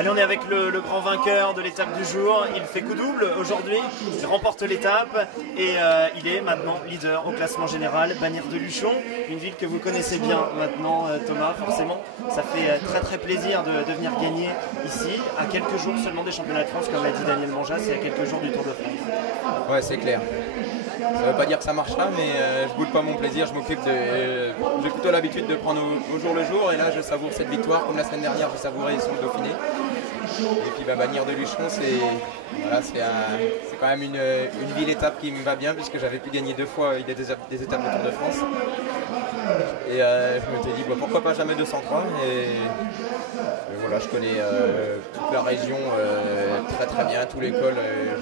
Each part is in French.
Allez, on est avec le grand vainqueur de l'étape du jour. Il fait coup double aujourd'hui, il remporte l'étape et il est maintenant leader au classement général. Bagnères de Luchon, une ville que vous connaissez bien maintenant, Thomas, forcément. Ça fait très plaisir de venir gagner ici, à quelques jours seulement des championnats de France, comme l'a dit Daniel Manjas, et à quelques jours du Tour de France. Ouais, c'est clair. Ça ne veut pas dire que ça marchera, mais je boude pas mon plaisir, je m'occupe de... J'ai plutôt l'habitude de prendre au jour le jour, et là je savoure cette victoire, comme la semaine dernière j'ai savouré sur le Dauphiné. Et puis Bagnères de Luchon, voilà, c'est quand même une ville-étape qui me va bien, puisque j'avais pu gagner 2 fois des étapes de Tour de France. Et je me suis dit, bon, pourquoi pas jamais 203, et voilà, je connais toute la région très bien, tous les cols,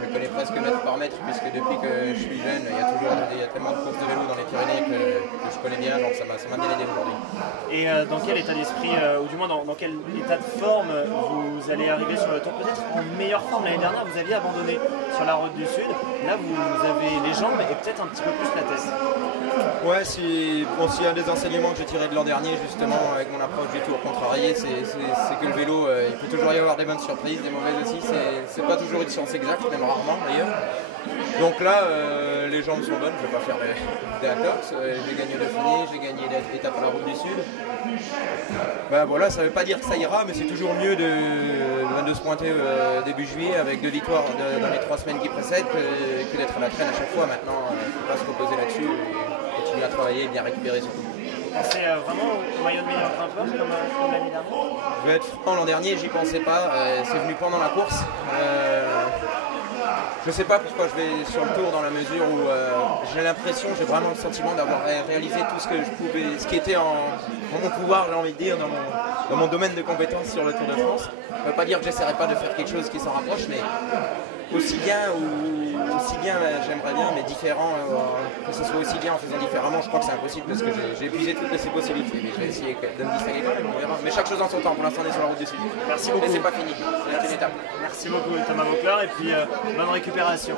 je connais presque mètre par mètre, puisque depuis que je suis jeune, il y a tellement de courses de vélo dans les Pyrénées que je connais bien, donc ça m'a bien aidé aujourd'hui. Et dans quel état d'esprit, ou du moins dans quel état de forme vous allez arriver sur le Tour? Peut-être en meilleure forme. L'année dernière, vous aviez abandonné sur la route du Sud, là vous avez les jambes et peut-être un petit peu plus la tête. Ouais, si un des enseignements que j'ai tiré de l'an dernier, justement, avec mon approche du tour contrarié, c'est que le vélo, il peut toujours y avoir des bonnes surprises, des mauvaises aussi. C'est pas toujours une science exacte, même rarement d'ailleurs. Donc là, les jambes sont bonnes, je ne vais pas faire des intox. J'ai gagné le Dauphiné, j'ai gagné l'étape à la route du Sud. Ben voilà, ça ne veut pas dire que ça ira, mais c'est toujours mieux de se pointer début juillet avec 2 victoires dans les 3 semaines qui précèdent que d'être à la traîne à chaque fois. Maintenant, il ne faut pas se reposer là-dessus et continuer à travailler et bien récupérer surtout. C'est vraiment au maillot de meilleur grimpeur comme l'année dernière? Je vais être franc, l'an dernier, j'y pensais pas. C'est venu pendant la course. Je ne sais pas pourquoi je vais sur le Tour, dans la mesure où j'ai l'impression, j'ai vraiment le sentiment d'avoir réalisé tout ce que je pouvais, ce qui était en mon pouvoir, j'ai envie de dire, dans mon domaine de compétences sur le Tour de France. Ça ne veut pas dire que j'essaierai pas de faire quelque chose qui s'en rapproche, mais aussi bien j'aimerais bien, mais différent, que ce soit aussi bien en faisant différemment, je crois que c'est impossible parce que j'ai épuisé toutes ces possibilités, mais je vais essayer de me distinguer quand même, on verra. Mais chaque chose en son temps, pour l'instant on est sur la route du Sud. Merci beaucoup. Mais c'est pas fini, c'est une étape. Merci beaucoup Thomas Vauclair et puis bonne récupération.